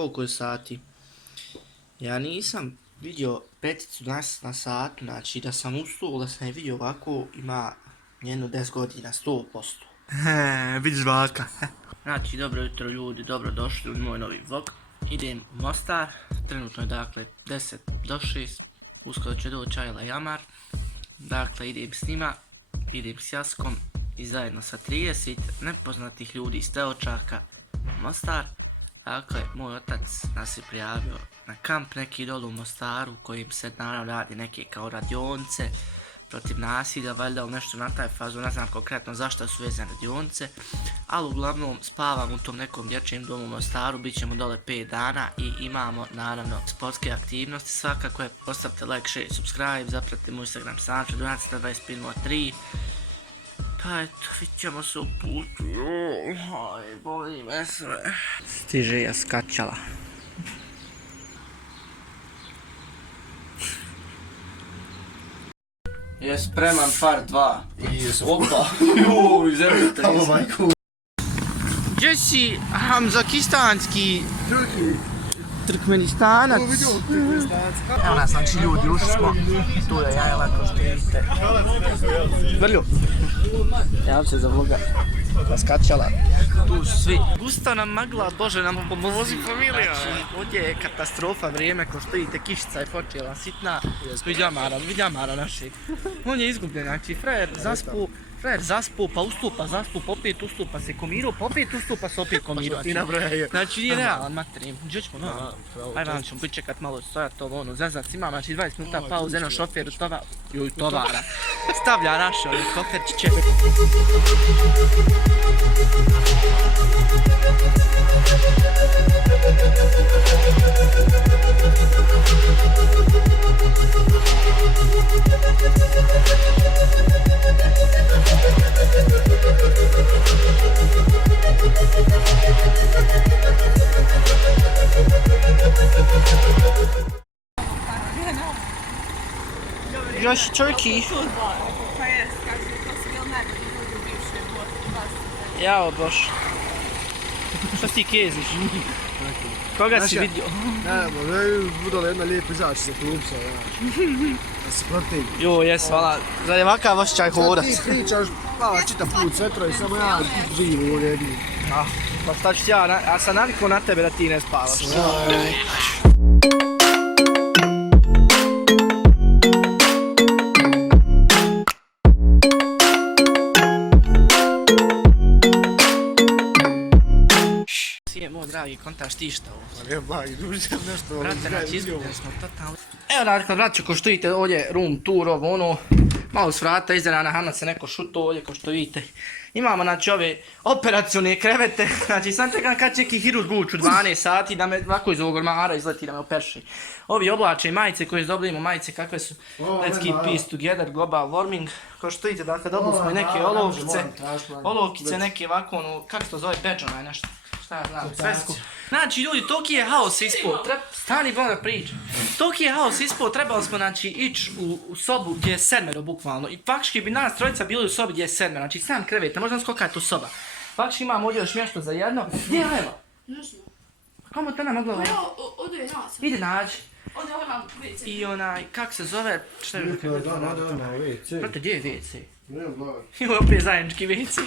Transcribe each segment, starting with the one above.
koliko je sati. Ja nisam vidio peticu na satu, znači da sam ustao, da sam je vidio ovako, ima jedno 10 godina, 100%. Vidiš baka. Znači, dobro jutro ljudi, dobro došli u moj novi vlog. Idem u Mostar, trenutno je dakle 10 do 6, uskoro će doći Ajla i Amar. Dakle, idem s njima, idem s Jaskom i zajedno sa 30 nepoznatih ljudi iz Teočaka u Mostar. Dakle, moj otac nas je prijavio na kamp neki dolu u Mostaru, kojim se naravno radi neke kao radionice protiv nasilja, valjda ili nešto na taj fazu, ne znam konkretno zašto su vezane radionice, ali uglavnom spavam u tom nekom dječjem domu u Mostaru, bit ćemo dole 5 dana i imamo naravno sportske aktivnosti, svakako je, ostavite like, share i subscribe, zapratite moj Instagram stranicu, 12.25.03. Pa eto, vidit ćemo se u putu, joj, boli me sve. Stiže ja skačala. Je spreman par 2. Opa, joj, zemljite. Gdje si hamzakistanski Turkmenistanac? Evo nas, znači ljudi, ušli smo, tu je Jajla, ko što vidite. Vrlju, jav se za vloga, raskačala. Tu su svi. Gusta nam magla, Bože nam pomozi familija. Znači, ovdje je katastrofa, vrijeme, ko što vidite, kišica je počela sitna. Vidi Amara našeg. On je izgubljen, znači, frajer zaspu, pa ustupa, pa opet ustupa se komiru, pa opet ustupa se opet komiru. Znači nije realan materim, gdje ćemo no? Ajde vam ćemo pričekat malo stojat ovo ono, zezac ima, znači 20 minuta pauze, jedno šofer tovara, stavlja naše ove koferčiće. Još Turkey. Jao boš. Što si keziš? Koga si vidio? Ne, budala jedna lijepa izaći za klubca, da se protiv. Jo, jes, hvala. Zar je ovakav osjećaj hodat? Ti pričaš, pa čitav put svetro i samo ja živim ovdje. Pa šta ću ja sam navikao na tebe da ti ne spavaš. Moj dragi, kontaš ti šta ovo? Pa ne bagi, duži sam nešto... Brate, znači izgubljeni smo totalno. Evo dakle, braćo, ko što vidite ovdje room tour, ovo ono, malo s vrata izdana, Hanad se neko šuto ovdje, ko što vidite. Imamo znači ove operacione krevete, znači sam čekam kad će neki hirurg ući u 12 sati da me ovako iz ovog ormara izleti da me operši. Ovi oblače i majice koje dobijemo, majice kakve su Let's keep peace together, global warming. Ko što vidite, dakle, dobili smo i neke olovkice, neke ovako, ono, kako to zove, bedžona je nešto. Svesku. Znači ljudi, toliki je haos ispod, stani bolje da pričam. Toliki je haos ispod, trebali smo znači ići u sobu gdje je 7 bukvalno. I faktički bi nas trojica bili u sobi gdje je 7, znači 7 kreveta, možda koliko je tu soba. Faktički imamo ovdje još mjesto za jedno. Gdje je Leva? Ne znam. Kamo te ona mogla ovo? Ode je nas. Ide nađi. Ode ona WC. I onaj, kak se zove, šta je Ode ona WC. Brate, gdje je WC? Ne znam. I opet zajednički WC.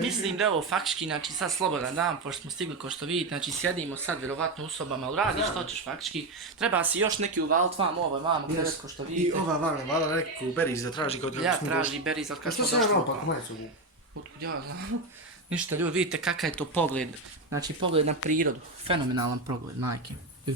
Mislim da je ovo faktički, znači sad slobodan dan, pošto smo stigli ko što vidite, znači sjedimo sad vjerovatno u sobama, ali radiš što ćeš faktički. Treba si još neki uvalit vamo krevet ko što vidite. I ova vama, vala neku beriz da traži kod... Ja traži beriz, ali kad smo došli... Što se pa majicu? Otkud ja znam. Ništa ljudi, vidite kakav je to pogled, znači pogled na prirodu, fenomenalan pogled, majke.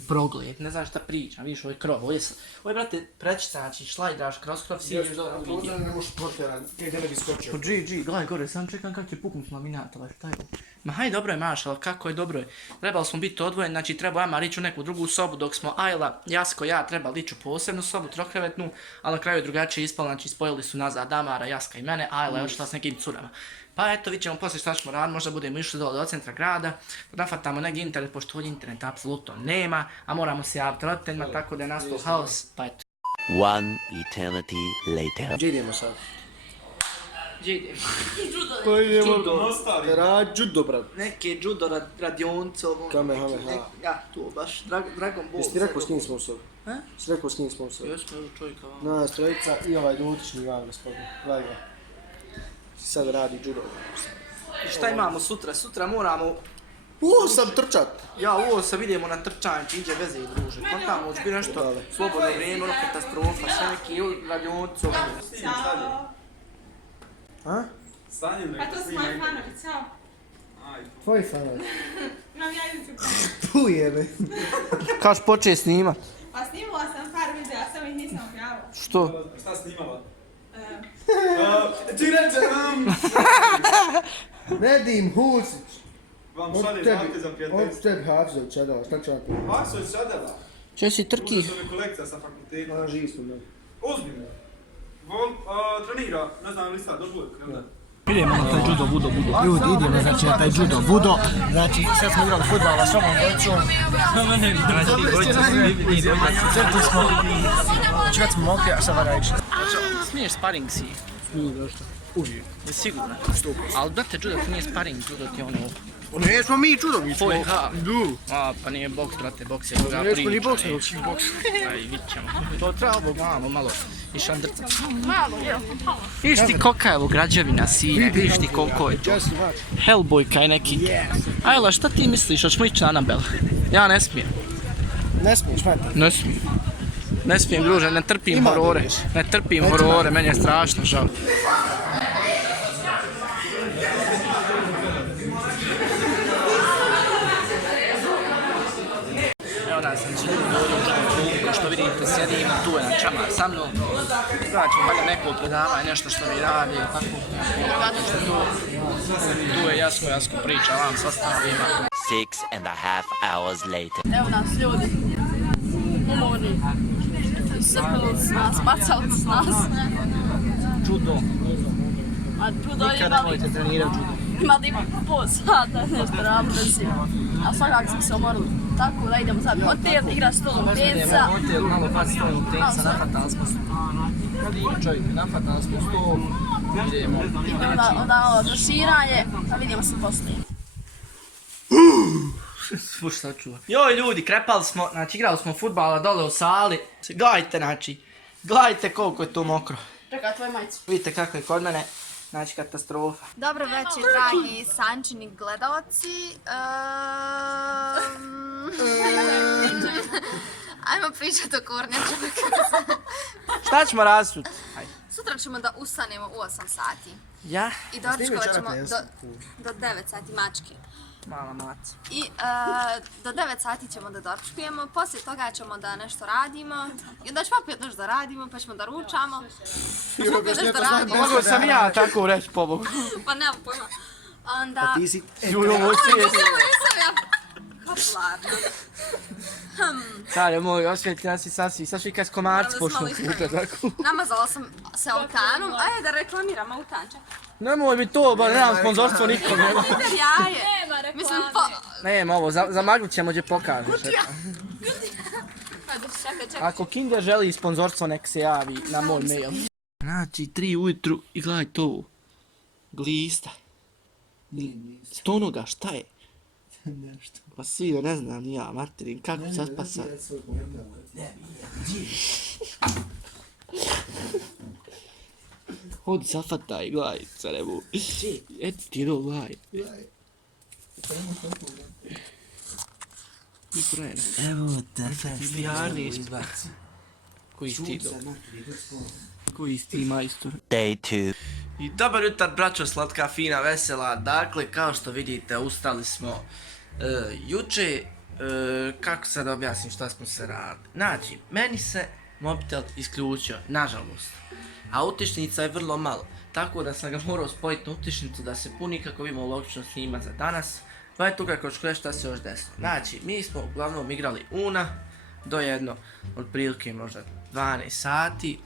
Progled, ne znam šta pričam, vidiš ovo je krov, ovo je brate prečica, znači šlajdraš kroz krov, siđeš do ovog vidjeti. Ovdje ne možeš protjeran, gdje ne bi skočio. Po GG, gledaj gore, sam čekam kako će puknut laminatova, šta je ovo? Ma haj dobro je Maš, ali kako je dobro je. Trebali smo biti odvojeni, znači trebao Amar ići u neku drugu sobu, dok smo Ajla, Jasko, ja trebali ići u posebnu sobu, trokrevetnu, ali na kraju je drugačije ispalo, znači spojili su nazad Amara, Jaska i mene, Ajla je odšla s nekim curama. Pa eto, vidit ćemo poslije šta ćemo raditi, možda budemo išli dole do centra grada, nafatamo neki internet, pošto ovdje interneta apsolutno nema, a moramo se javiti roditeljima, tako da je nastao haos, pa eto. One eternity later. Gdje idemo sad? Gdje idemo? Pa idemo Judo. judo, brat. Neke judo radionce, ovo... Kamehameha. Ja, to baš, Dragon Ball. Jesi ti rekao s kim smo se? Ha? Jesi rekao s kim smo se? Još smo evo čovjeka vam. Nas trojica i ovaj dotični vam gospodin. Gledaj ga. Sad radi judo. I šta imamo sutra? Sutra moramo... Sam trčat. Ja, ovo sam idemo na trčanje, iđe veze i druže. Kontamo, će biti nešto slobodno vrijeme, ono katastrofa, sve neki radionce. Ćao. A? Stanjem Pa to su moji fanovi, ćao. Tvoji fanovi. Imam ja YouTube. Puje me. Kaš počeo snimat? Pa snimala sam par videa, samo ih nisam objavila. Što? Šta snimala? E, Ti reče Nedim Husić. vam Od šalje tebi, znake za od prijateljstvo. tebi Hafzović, čadala, šta će vam ti? Vaksović Sadela. Če si trki? To je kolekcija sa fakulteta. Ona živi smo mnogo. Ozbiljno. Trenira, ne znam li sad, dožujek, jel da? Idemo na taj judo, budo. Ljudi, idemo znači na taj judo, budo. Znači, sad smo igrali fudbala s ovom djecom. Crkli smo. Znači, već smo mokri, a sad vada išli. Smiješ sparing si. Uvijek. Je sigurno. Ali brate, judo ti nije sparing, judo ti ono... Jesmo mi judo, mi smo. Fojha. Du. A, pa nije boks, brate, boks je druga priča. Jesmo ni boks, nego svi boks. Aj, vidit ćemo. To treba malo, malo. I šandrca. Malo, jel? Vidiš ti kolika je ovo građevina sine, vidiš ti koliko je to. Just watch. Hellboyka je neki. Ajla, šta ti misliš, hoćemo ići na Anabel? Ja ne smijem. Ne smiješ, mati. Ne smijem. Ne smijem, druže, ne trpim Ima horore. da ideš. Ne trpim Neću horore, mati. meni je strašno žao. Evo da sam će kao što vidite, sjedim, tu je na čamar sa mnom. Znači, valjda neko predava nešto što mi radi, tako. Zato što tu je jasno priča, vam sastavima. 6.5 hours later. Evo nas ljudi. Umorni. Isrpili s nas, bacali s nas. Judo. A judo Nikada nemojte trenirati judo. imali pol sata nešto radili. A svakako smo se umorili. Tako da idemo sad u hotel, igra stolom tenisa. Hotel, malo pa stolom tenisa, nafatali smo se. Čovjek, nafatali smo stol, idemo. Onda ovo dosiranje, a vidimo se poslije. Slušaj, sad čuva. Joj ljudi, krepali smo, znači igrali smo fudbala dole u sali. Gledajte, znači, gledajte koliko je to mokro. Čekaj, tvoj majicu. Vidite kako je kod mene, znači katastrofa. Dobro večer, dragi Sančini gledaoci. Ajmo pričati o kornjačama. Šta ćemo razsut? Sutra ćemo da ustanemo u 8 sati. Ja? I doručkovat ćemo do 9 sati mački. Mala maca. I do 9 sati ćemo da doručkujemo, poslije toga ćemo da nešto radimo. I onda ćemo opet nešto da radimo, pa ćemo da ručamo. Pa ćemo opet nešto da radimo. Mogu sam ja tako reći, pobogu. Pa nemam pojma. Onda... Ti si... Julo, osvijeti. Nisam ja popularna. Care moj, osvijeti nas i sasvi, sad svi kad komarci Moram da počnu smo puta, tako. Namazala sam se Alkanom, ajde da reklamiram autanče. Nemoj mi to, ba nemam sponzorstvo nikom, nema. Lider jaje. Mislim, Nema ovo, za maglu ćemo gdje pokažeš. čekaj. Ako Kinder želi sponzorstvo, nek se javi na moj mail. Znači, 3 ujutru i gledaj to. Glista. Stonoga, šta je? Nešto. Pa svi, ne znam ni ja, materin, kako sad pa sad. Hodi zafataj, gledaj, carevu. Eti ti to, gledaj. I frajera. Evo te, Milijardi izbaci. Koji si ti do? Koji si ti majstor? Day 2. I dobar jutar, braćo, slatka, fina, vesela. Dakle, kao što vidite, ustali smo juče. Kako sad objasnim šta smo se radili? Znači, meni se mobitel isključio, nažalost. A utičnica je vrlo malo. Tako da sam ga morao spojiti na utičnicu da se puni kako bi imao logično snimat za danas. Pa je tu kako ću šta se još desilo. Znači, mi smo uglavnom igrali Una do jedno, otprilike možda 12 sati.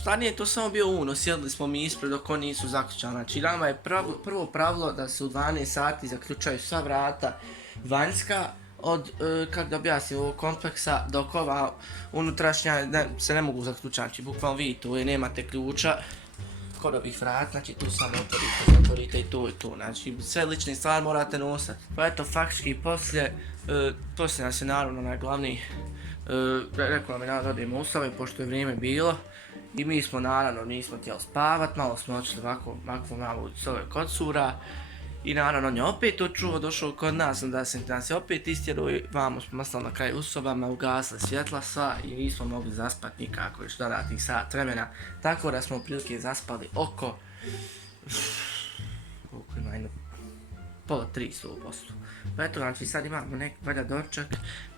Stvarnije to samo bio Uno, sjedili smo mi ispred dok oni nisu zaključali. Znači, nama je prvo pravilo da se u 12 sati zaključaju sva vrata vanjska od, kako da objasnim, ovog kompleksa dok ova unutrašnja se ne mogu zaključati. Znači, bukvalno vidite, ovdje nemate ključa. kod ovih vrata, znači tu samo otvorite, zatvorite i tu i tu, znači sve lične stvari morate nosati. Pa eto, faktički poslije nas je naravno najglavniji, rekao nam je da odemo u sobe, pošto je vrijeme bilo. I mi smo naravno, nismo htjeli spavat, malo smo očeli ovako malo u sobe kod cura. I naravno on je opet to čuo, došao kod nas, onda nas je opet istjerao i vamo smo ostali na kraju u sobama, ugasili svjetla sva i nismo mogli zaspati nikako još dodatnih sat vremena. Tako da smo u prilike zaspali oko, koliko ima, jedno, pola 3 100%. Pa eto, znači sad imamo valja doček,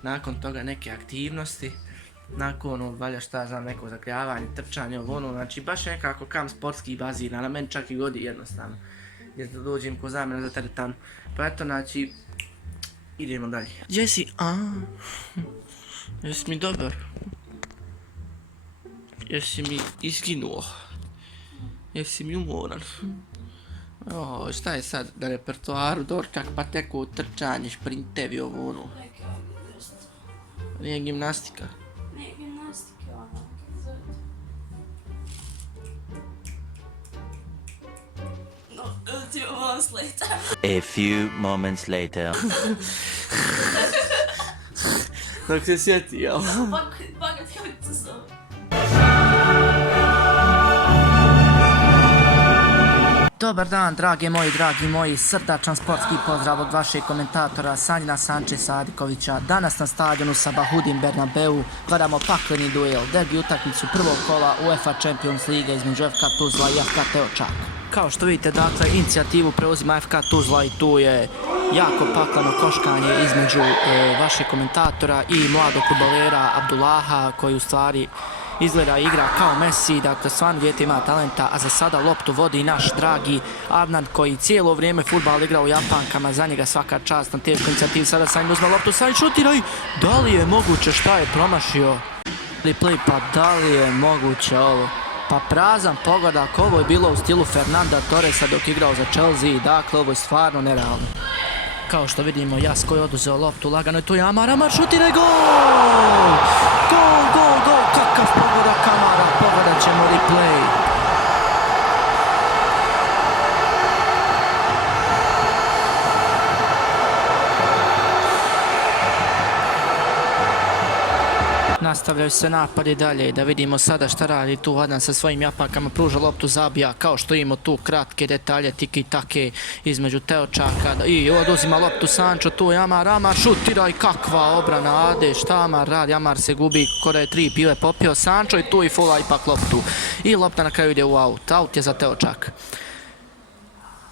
nakon toga neke aktivnosti, nakon valja šta znam, neko zagrijavanje, trčanje, znači baš nekako kam sportski bazira, na meni čak i godi jednostavno. Gdje da dođem ko zamjena za teretanu. Pa eto, znači, idemo dalje. Gdje si? Jesi mi dobar? Jesi mi izginuo? Jesi mi umoran? Šta je sad na repertoaru, Dorčak, pa teko trčanje, šprintevi, ovo ono? Nije gimnastika? Nije gimnastika, ono. A few moments later. Dok se sjeti, jel? Dobar dan, dragi moji, srdačan sportski pozdrav od vašeg komentatora Sanjina Sančesa Adikovića. Danas na stadionu Sabahuddin Bernabeu gledamo pakleni duel, derbi utakmicu prvog kola UEFA Champions League između FK Tuzla i FK Teočak. Kao što vidite, dakle, inicijativu preuzima FK Tuzla i tu je jako pakleno koškanje između vašeg komentatora i mladog fudbalera Abdullaha, koji u stvari izgleda igra kao Messi, dakle stvarno dijete ima talenta, a za sada loptu vodi naš dragi Adnan, koji cijelo vrijeme fudbal igra u Japankama, za njega svaka čast na teškoj inicijativi. Sada Sanjin uzme loptu, Sanjin šutira i da li je moguće, šta je promašio? Replay, pa da li je moguće ovo? Pa prazan pogodak, ovo je bilo u stilu Fernanda Torresa dok igrao za Chelsea, dakle ovo je stvarno nerealno. Kao što vidimo, Jasko je oduzeo loptu, lagano je tu Amar šutira i gol! Gol, kakav pogodak Amara, pogledat ćemo replay. Nastavljaju se napadi dalje i da vidimo sada šta radi tu Adnan sa svojim Japankama, pruža loptu, zabija, kao što imamo tu kratke detalje, tiki-take između Teočaka i oduzima loptu Sancho, tu je Amar šutira i kakva obrana Ade, šta Amar radi, Amar se gubi, kod je 3 pile popio Sancho i tu i fula ipak loptu i lopta na kraju ide u out je za Teočak.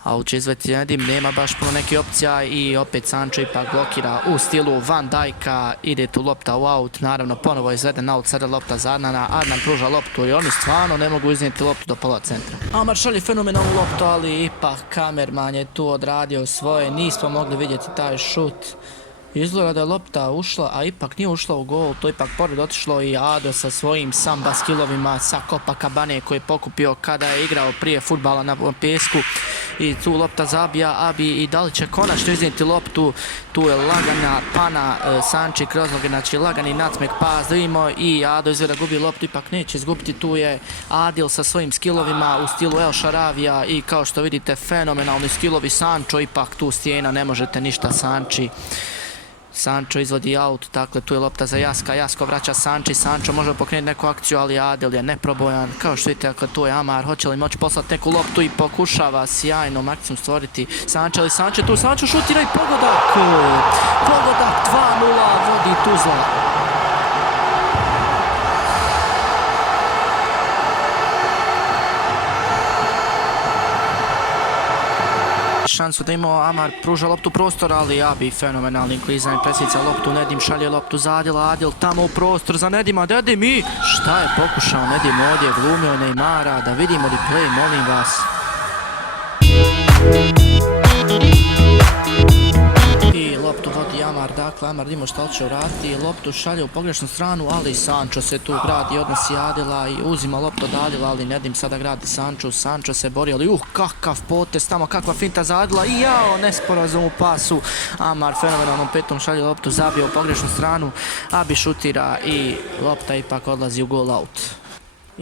Out će izveti Nedim, nema baš puno neke opcija i opet Sancho ipak blokira u stilu Van Dijka, ide tu lopta u out, naravno ponovo je izveden out, sada lopta za Adnana, Adnan pruža loptu i oni stvarno ne mogu iznijeti loptu do pola centra. Amar šalje fenomenalnu loptu, ali ipak kamerman je tu odradio svoje, nismo mogli vidjeti taj šut. Izgleda da je lopta ušla, a ipak nije ušla u gol, to ipak pored otišlo i Ado sa svojim samba skillovima sa Copacabane koji je pokupio kada je igrao prije fudbala na pesku. I tu lopta zabija Abi i da li će konačno iznijeti loptu, tu je lagana pana Sanči kroz noge, znači lagani nacmek pas, da vidimo i Ado izgleda gubi loptu, ipak neće izgubiti, tu je Adil sa svojim skillovima u stilu El Sharavija i kao što vidite fenomenalni skillovi Sancho, ipak tu stijena, ne možete ništa Sanči. Sancho izvodi out, dakle tu je lopta za Jaska, Jasko vraća Sanči, Sancho može pokrenuti neku akciju, ali Adil je neprobojan, kao što vidite, dakle tu je Amar, hoće li moći poslati neku loptu i pokušava sjajnom akcijom stvoriti Sancho, ali Sancho tu, Sancho šutira i pogodak 2:0 vodi Tuzla. Šansu da imao Amar, pruža loptu prostor, ali Abi fenomenalni klizanje, presjeca loptu, Nedim šalje loptu za Adila, Adil tamo u prostor za Nedima, Nedim i šta je pokušao Nedim ovdje, glumio Neymara, da vidimo replay, molim vas. I loptu vodi Amar, dakle Amar ima šta će uraditi, loptu šalje u pogrešnu stranu, ali Sancho se tu gradi, odnosi Adila i uzima loptu od Adila, ali Nedim sada gradi Sancho se bori, ali kakav potez tamo, kakva finta za Adila i nesporazum u pasu, Amar fenomenalnom petom šalje loptu, zabija u pogrešnu stranu, Abi šutira i lopta ipak odlazi u goal out.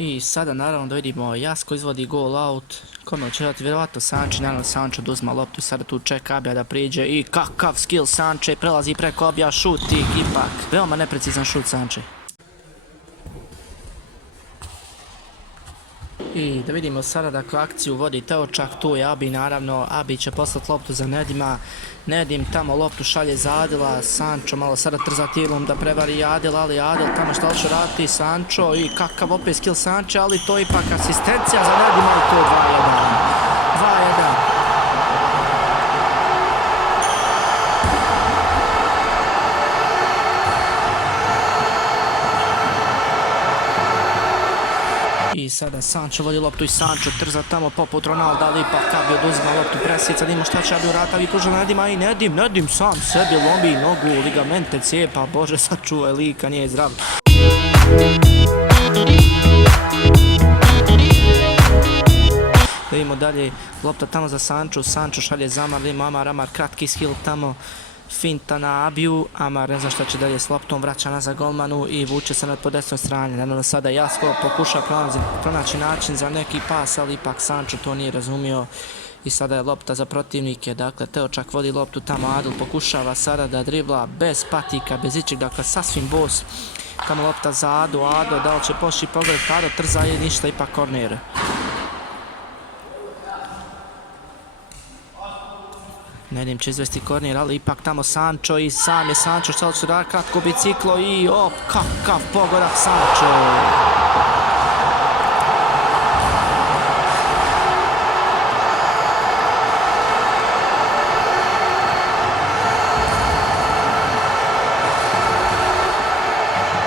I sada naravno da vidimo Jasko izvodi gol out. Kome će dati vjerovatno Sanči, naravno Sančo oduzma loptu i sada tu čeka Abija da priđe i kakav skill Sanče, prelazi preko Abija, šut i ipak. Veoma neprecizan šut Sanče. I da vidimo sada dakle akciju vodi Teočak, tu je Abi naravno, Abi će poslati loptu za Nedima, Nedim tamo loptu šalje za Adila, Sančo malo sada trza tilom da prevari Adil, ali Adil tamo šta će raditi Sančo i kakav opet skill Sanče, ali to je ipak asistencija za Nedima i to 2-1. 2-1. I sada Sančo vodi loptu i Sančo trza tamo poput Ronalda, ali ipak Abi oduzima loptu presica, da ima šta će Abi urata, vi pruža Nedima i Nedim sam sebi lomi nogu, ligamente cijepa, bože sačuvaj lika, nije zdrav. Da vidimo dalje, lopta tamo za Sančo, Sančo šalje za Amar, ima Amar kratki skill tamo, finta na Abiju, Amar ne zna šta će dalje s loptom, vraća nazad golmanu i vuče se po desnoj strani. Naravno sada Jasko pokuša pronaći način za neki pas, ali ipak Sančo to nije razumio i sada je lopta za protivnike. Dakle, Teočak vodi loptu tamo, Adil pokušava sada da dribla bez patika, bez ičeg, dakle sasvim bos. Tamo lopta za Ado, da li će poši pogled, Ado trza i ništa, ipak korner. Nedim će izvesti korner, ali ipak tamo Sančo i sam je Sančo šta će da kratko biciklo i op, kakav pogodak Sančo.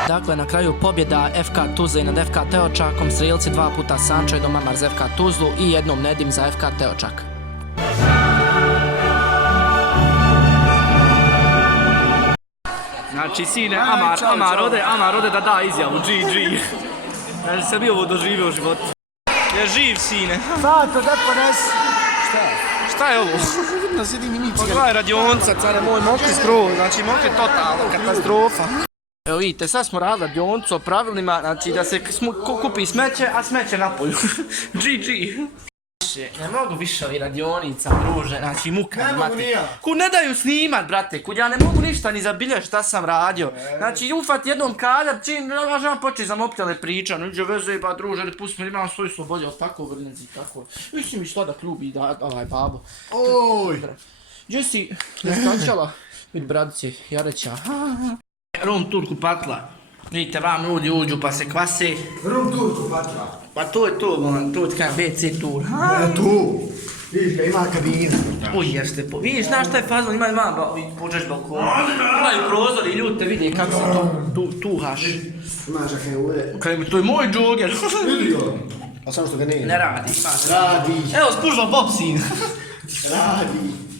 Dakle, na kraju pobjeda FK Tuzla i nad FK Teočakom, strijelci 2 puta Sančo, jednom Amar za FK Tuzlu i jednom Nedim za FK Teočak. Znači, sine, Amar ode da da izjavu, GG. Ja sam bio ovo doživio u životu. Je živ, sine. Santo, da ponesi. Šta je ovo? Da sedi mi nič. Pogledaj radionca, care moj, mokri skroz, znači mokri totalna katastrofa. Evo vidite, sad smo radili radioncu o pravilima, znači da se kupi smeće, a smeće napolju. GG. Ne mogu više ovi radionica, druže, znači muka mi mati. Kud ne daju snimat, brate, kud ja ne mogu ništa ni zabilješ šta sam radio. Znači ufat jednom kadar, čim želim početi za moptele priča, neđe veze, ba druže, ne pusti me, imam svoju slobodu, ali tako vrnezi, tako. Visi mi šta da klubi, da, ovaj babo. Oj! Gdje si, nestančala? Vid bradice, Jareća. Rom Turku patla. Vidite, vam ljudi uđu pa se kvase. Rum Turku patla. Pa to je to, bolan, to je tkaj BC tur. Tu! Vidiš ga, ima kabina. Uj, jeste po... Vidiš, znaš šta je fazon, ima pođeš balkona. Imaju prozor i ljudi te vidi kako se to tuhaš. Imaš akaj ovdje. To je moj džoger. Vidi ga. A samo što ga nema. Ne radi. Radi. Evo, spužva Bob sin. Radi.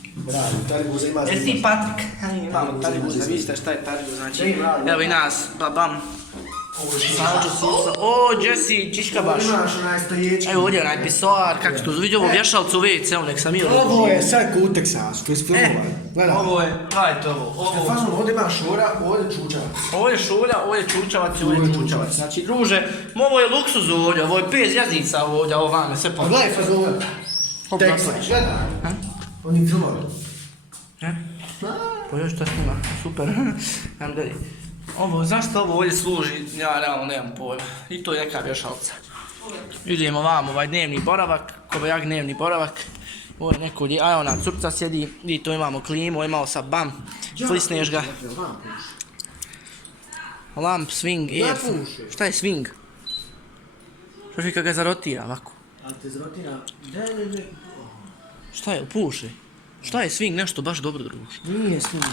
Taribuza ima za Jesi ti Patrik? Imamo Taribuza, vidite šta je Taribuza, znači... Evo i nas, babam. O, Jesse, čiška baš. Imaš onaj stojeći. Evo ovdje onaj pisoar, kako se to vidio ovo vješalcu u WC, evo nek sam i Ovo je sad kod Teksasu, to je filmova. Ovo je, gledajte ovo. Stefano, ovdje ima šura, ovdje čučavac. Ovo je šulja, ovo je čučavac i ovo je čučavac. Znači, druže, ovo je luksuz ovdje, ovo je 5 zvjezdica ovdje, ovo vame, sve A gledaj fazove. Teksas, gledaj. Oni filmovi. Pa još to snima, super. Ajmo dalje. Ovo, zašto ovo ovdje služi, ja realno nemam pojma. I to je neka vješalca. Idemo vam ovaj dnevni boravak, kobajak dnevni boravak. Ovo je neko gdje, a ona curca sjedi, i to imamo klimu, imao sad bam, flisneš ga. Lamp, swing, air. Šta je swing? Što fi kad ga zarotira ovako? Ali te zrotira, ne. Šta je, puši? Šta je swing, nešto baš dobro druže? Nije swing.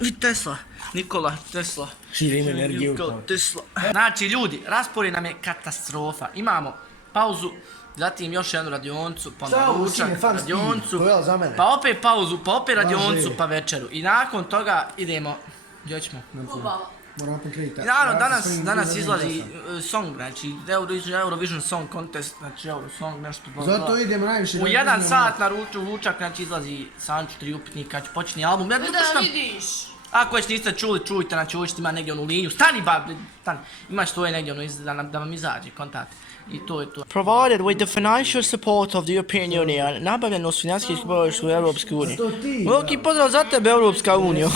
Vidi Tesla, Nikola Tesla. Šire ima energiju. Nikola Tesla. Znači ljudi, raspored nam je katastrofa. Imamo pauzu, zatim još jednu radioncu, pa Šta ovo, ručak, sine, fan radioncu, speed, pojel za mene. pa opet pauzu, pa opet radioncu, Važi. pa večeru. I nakon toga idemo, gdje ćemo? Moram opet kredita. I naravno, danas izlazi song, znači Eurovision Song Contest, znači Eurosong, nešto. Zato idemo najviše. U 1 sat na ručak, znači izlazi Sančo 3 upitnika, će počinje album. Ja Da puštam, vidiš. Ako već niste čuli, čujte, znači uđite ima negdje onu liniju. Stani ba, stani. Imaš tvoje negdje ono da vam izađe kontakt. I to je to. Provided with the financial support of the European Union, nabavljeno s financijskih pomoći u Europskoj uniji. Veliki pozdrav za tebe, Europska unija.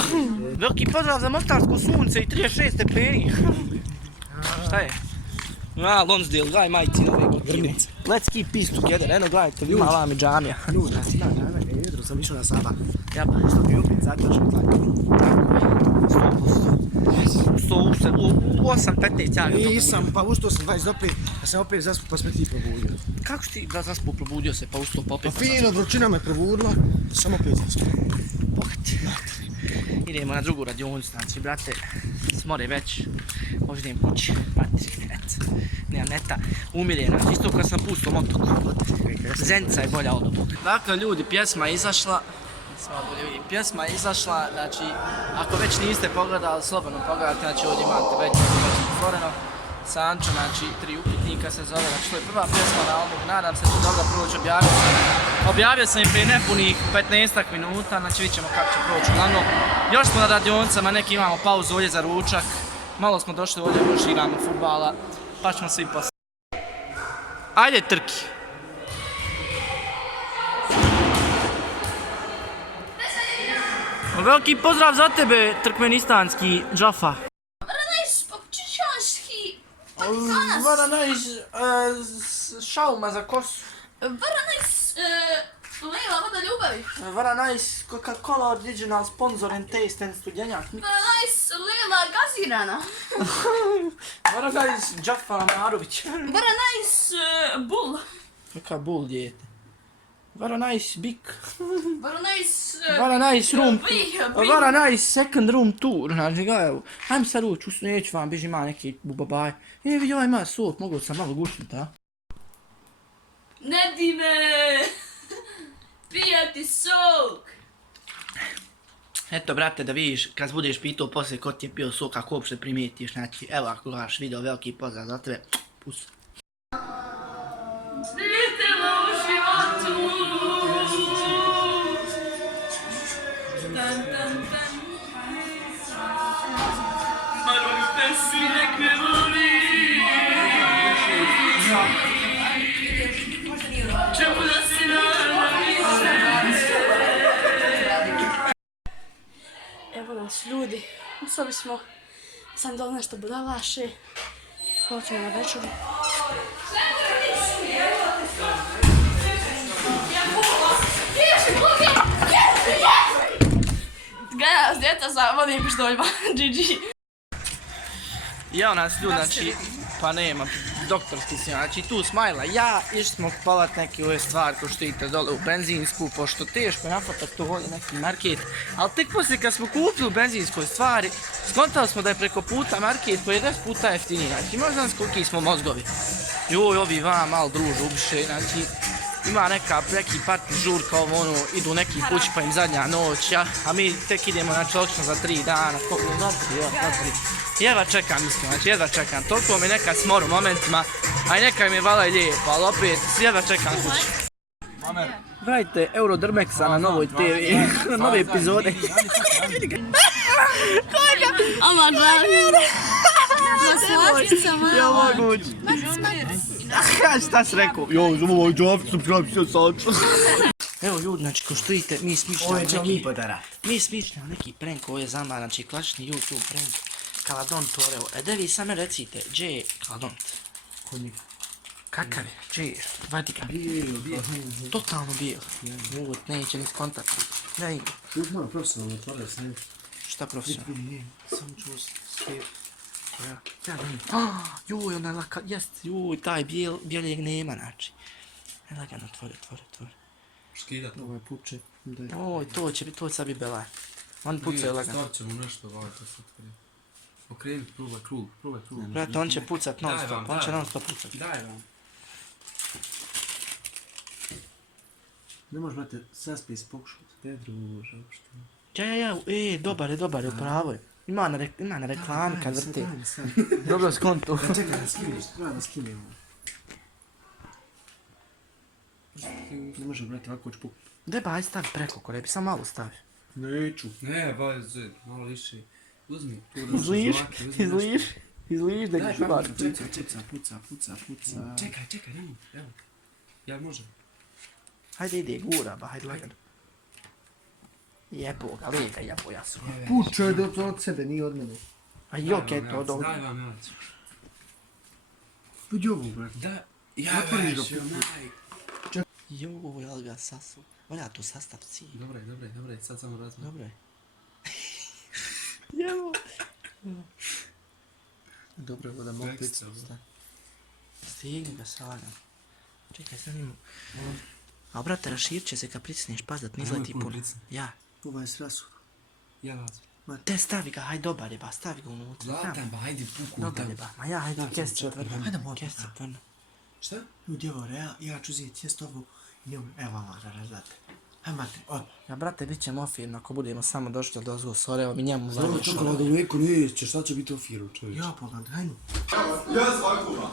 Veliki pozdrav za mostarsko sunce i 36 stepeni. Šta je? Lonsdale, gledaj majci nove godine. Let's keep peace together, eno gledajte, ima vam i džamija. Ljudi, ja sam na jedru, sam išao na Saba. Ja pa nešto bi opet zatrašao tako. 8-15 ja. Nisam, pa ustao sam 25, a sam opet zaspu pa sme ti probudio. Kako si ti da zaspu probudio se pa ustao pa opet? Pa fino, vrućina me probudila, sam opet zaspu. Bogat. Idemo na drugu radionicu, znači brate, smore već, možda idem kući, baterije, nemam neta, umire, znači isto kad sam pustao motoku, Zenica je bolja od ovoga. Dakle ljudi, pjesma je izašla, znači ako već niste pogledali, slobodno pogledajte, znači ovdje imate već otvoreno, Sancho, znači 3 upitnika se zove, znači to je prva pjesma na albumu, nadam se da će dobro proći, objavio sam im prije nepunih 15 minuta, znači vidit ćemo kako će proći. Uglavnom, još smo na radionicama, neki imamo pauzu ovdje za ručak, malo smo došli ovdje, još igramo fudbala, pa ćemo svi poslati. Ajde Trki! Veliki pozdrav za tebe, turkmenistanski Džafa. Vara nice šauma za kosu. Vara nice Lejla voda ljubavi. Vara nice Coca-Cola original sponsor and taste and studenjak. Vara nice Lejla gazirana. Vara nice Džafa Marović. Vara nice Bull. Neka bull dijete. Vara nice Bik. Vara nice Vara nice room. Bi. Vara nice second room tour. Znači ga evo. Hajmo sad ući, neću vam, biži ima neki bubabaj. Vidi ovaj ima sok, mogu sam malo gušiti, a? Ne di me! Pijati sok! Eto brate da vidiš, kad budeš pitao poslije ko ti je pio sok, ako uopšte primijetiš, znači evo ako gledaš video, veliki pozdrav za tebe, pus. Svjetilo u životu! Tan tan tan. Malo pesi nek me voli. Čemu da si Evo nas ljudi, ustali smo, sam dali nešto budalaše, hoćemo na večeru. Gleda nas djeta sa vodnim pištoljima, GG. Ja nas ljudi, znači, pa nema, doktorski si, znači tu smajla, ja išli smo kupovati neke ove stvari ko što idete dole u benzinsku, pošto teško je nafatak to ovdje neki market, ali tek poslije kad smo kupili u benzinskoj stvari, skontali smo da je preko puta market koji je 10 puta jeftiniji, znači možda nas koliki smo mozgovi. Joj, ovi vam malo družu ubiše, znači, ima neki party žurka, ono, idu neki kući pa im zadnja noć, ja, a mi tek idemo, znači, očno za 3 dana, koliko notri. Jedva čekam, mislim, znači, jedva čekam, toliko mi neka smor u momentima, a i neka mi je vala i lijepo, ali opet, jedva čekam kući. Gledajte Eurodrmexa na novoj TV, na nove epizode. Ama žalim. Ja mogu ući. Šta si rekao? Jo, za ovaj džav sam prapio saču. Evo ljudi, znači ko što vidite, mi smišljamo neki prank, ovo je za mene, znači klasični YouTube prank. Kaladont Toreo. Da vi same recite, gdje je Kaladont? Kod njega. Kakav je? Gdje je? Vatikan. Bijel. Totalno bijel. Uvod, neće ni skontati. Ne ide. Uvijek malo profesionalno otvore s njim. Šta profesionalno? Sam čuo sve. Juj, ona je laka, jest, juj, taj bijeljeg nema, znači. Lagano, otvori. Skidat. Ovo je puče. Oj, to će sad biti belaj. On pucaju lagano. Stavit ćemo nešto, ovaj to se otvori. Okreni, probaj krug. Brate, on će pucat non stop, on će non stop pucat. Daj vam. Ne možeš, brate, saspi se pokušati. Te druže, uopšte. Ja, dobar je, upravo je. Ima na reklami kad vrti. Dobro skonto. Čekaj, da skiniš, treba da skinemo. Ne može, brate, ovako ću pukati. Daj ba, aj stavi preko, ko ne bi, sam malo stavi. Neću. Ne, ba, malo više. Uzmi. Izliš da Daj, ću baš. Puca. Čekaj, nemoj. Evo. Ja može. Hajde ide, gura ba, hajde lagano. Jebo ga, lega jebo ja sam. Pučo je od sebe, nije od mene. A jok je to dobro. Daj vam jelac. Budi ovo, brate. Da. Ja Otvori ga, već, onaj. Joj, jel ga sasu. Volja to sastav si. Dobre, sad samo razmah. Dobro je. Jebo. Dobro je da mogu Tekst, pricati. Stigni ga sada. Čekaj, sad imam. A brate, raširit će se kad pricneš, paz da ti ne Nemoj izleti puno puno. pricni. Ja. Ovaj srasu. Jelac. Te stavi ga, haj dobar je ba, stavi ga unutra. Zlatan, ba, hajde puku. Dobar je ba, ma ja, hajde, kesice tvrdo. Hajde, motor. Kesice tvrdo. Šta? Ljudi, evo, ja ću zeti jest ovo. I njemu, evo vama, razlate. Hajde, mate, odmah. Ja, brate, bit ćemo ofirno ako budemo samo došli do ozgo sore, evo mi njemu Dobro, zadnje. čokoladu mlijeko neće, šta će biti ofiru, čovječ? Ja pogledaj, hajde. Ja svakuma.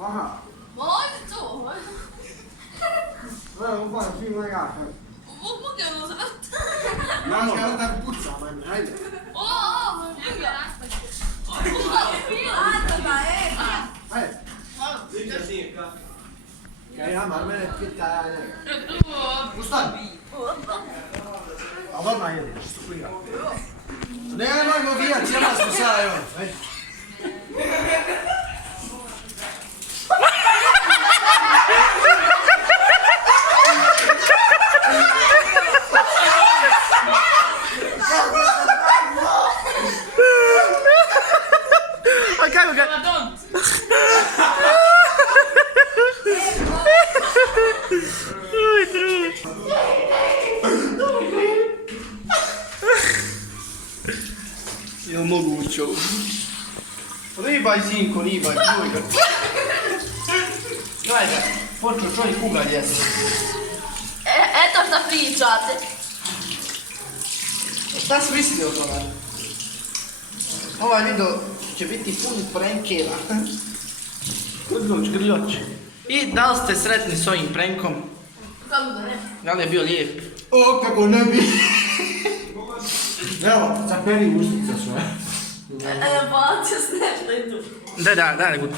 Aha. Može to, Evo, ovo je film na ja. mogu je ono zavrti. Ja ću ja da puca, hajde. Hajde. Kaj ja, mar mene pita, ustani. A odmah jedi, što su igra. Nemojmo vijat, cijela smo sada, evo. Hajde. A kako ga? Jel moguće ovo? Ribaj, sinko, ribaj, čuj ga. Gledaj, počeo čovjek ugalj jesti. Eto šta pričate. Šta si mislio o tome? Ovaj video će biti pun prankera. Grljoć. I da li ste sretni s ovim prankom? Kako da ne? Da li je bio lijep? O, kako ne bi. Evo, zaperi ustice svoje. Bacio s nešto i tu.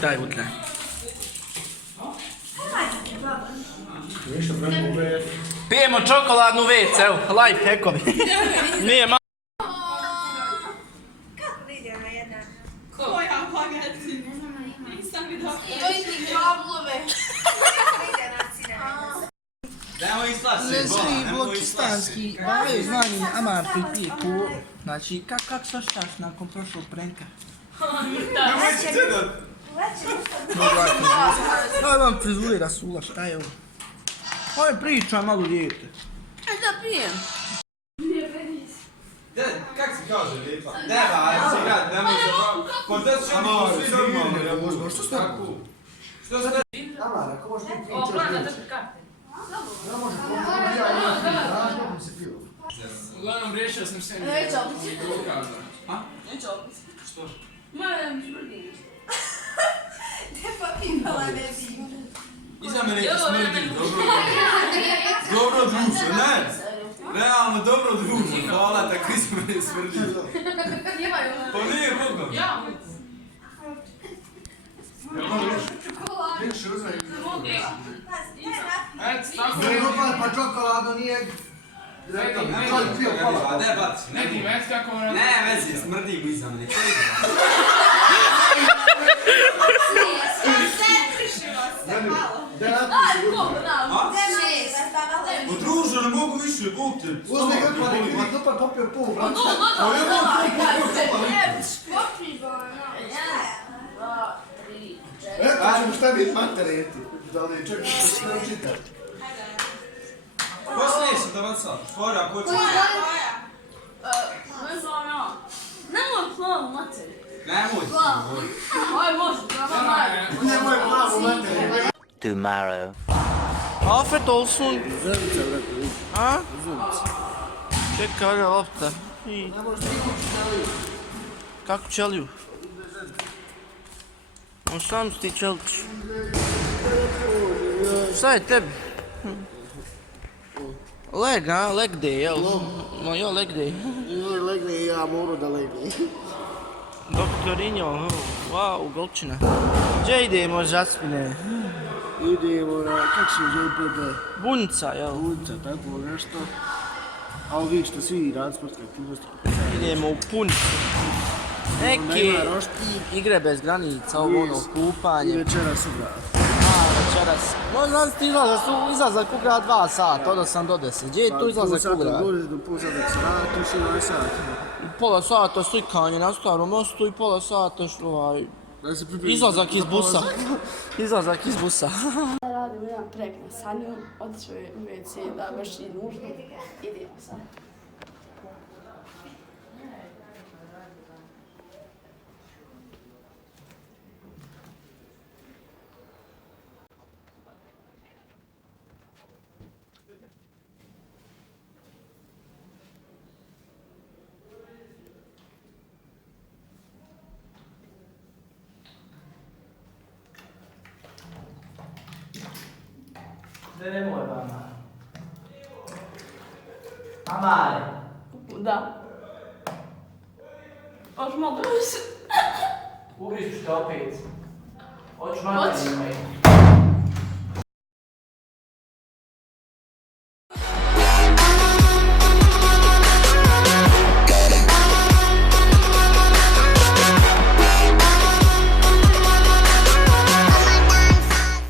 Daj gutle. Ništa, prema ove. Pijemo čokoladnu vec, evo, life hackovi. Nije malo. Koja pagati? Nisam vidio. Dojni kablove. Lesli blokistanski, baju znani amar pipije ko. Znači, kak se oštaš nakon prošlog pranka? Daj vam frizure rasula, šta je ovo? Ovo priča malo dijete. Da pijem. Kak se kaže, lijepa? Ajde se igrati, nemoj se vam. Kontekst će biti svi normalni. Što ste tako? Što ste? Amar, ako možeš ti pričati. Ja možem pomoći, ja imam da se pilo. Uglavnom, riješio sam se. Neće opet. A? Neće opet. Što? Ma, mi smrdi. Iza mene ti smrdi, dobro društvo, ne? Realno dobro društvo, hvala, tako iza mene smrdi. Pa nije Bogom. Više uzme. Eto, tako. Pa čokolado nije... Čovjek pio pola. A ne baci, ne Neki već kako ono... Ne, vezi, smrdi mu iza mene. Druže, ne mogu više, Bog te. Uzme ga pa nek vidi dupa popio pol. Kažem šta bi mater jeti. Da li čekaj što se naučite. Ko sneće da vam sad? Stvori, ako će... Nemoj plavu materiju. Nemoj. Aj može, Nemoj plavu mater. Tomorrow. Alfred Olsson. A? Čekaj, ovdje lopta. Kako čeliju? On sam ti čelić. Šta je tebi? Leg, a? Leg day, jel? No jo, leg day. Joj, legne i ja moram da legne. Doktorinjo, wow, Golčina. Gdje idemo, Žaspine? Idemo na, kak se zove PP? Bunca, jel? Punca, tako nešto. A ovi što svi transportske aktivnosti. Idemo u Puncu. Neki Nema roštilj igre bez granica, ovo ono, i kupanje. večera sutra. Večeras. Možda ti izlazak u grad 2 sata, od 8 do 10. Gdje je tu izlazak u grad? Do pol sata se vrati, još 1 sat. Pola sata slikanje na starom mostu i pola sata izlazak iz busa. Izlazak iz busa. Radim jedan projekt na Sanju, otišao je u WC da vrši nuždu, idemo sad. Ne, nemoj, mama. Mama! Da. Hoću malo duže. Ubit ću te opet. Hoću mama imaj.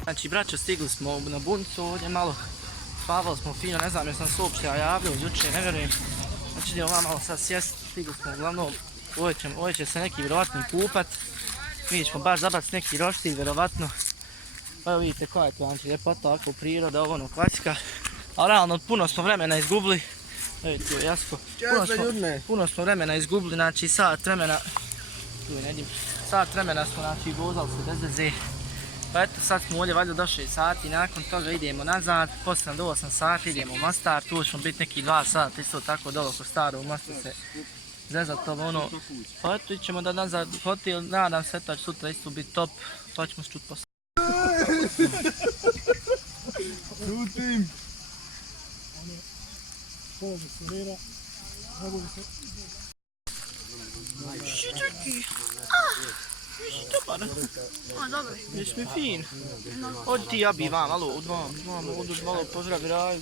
Znači, braćo, stigli smo na Buncu, ovdje malo spavali smo fino, ne znam, jer sam se uopšte javljao jučer, ne vjerujem. Znači, idemo malo sad sjest, stigli smo uglavnom, ovdje će se neki vjerovatni kupat. Mi ćemo baš zabaciti neki roštilj, vjerovatno. Pa evo vidite koja je to, znači, ljepota, ovako priroda, ovo ono klasika. Ali realno, puno smo vremena izgubili. Evo vidite, Jasko, puno smo vremena izgubili, znači sat vremena smo, znači, vozali se bez veze. Pa eto, sad smo ovdje valjda do 6 sati, nakon toga idemo nazad, poslije do 8 sati idemo u Mostar, tu ćemo biti neki 2 sata, isto tako dole oko starog mosta se zezat ovo ono. Pa eto, ićemo da nazad u hotel, nadam se da će sutra isto biti top, pa ćemo se čut poslije. Čutim! Dobro. Jesi mi fin? Odi ti, ja bi vam, alo, odu malo pozdravi raju,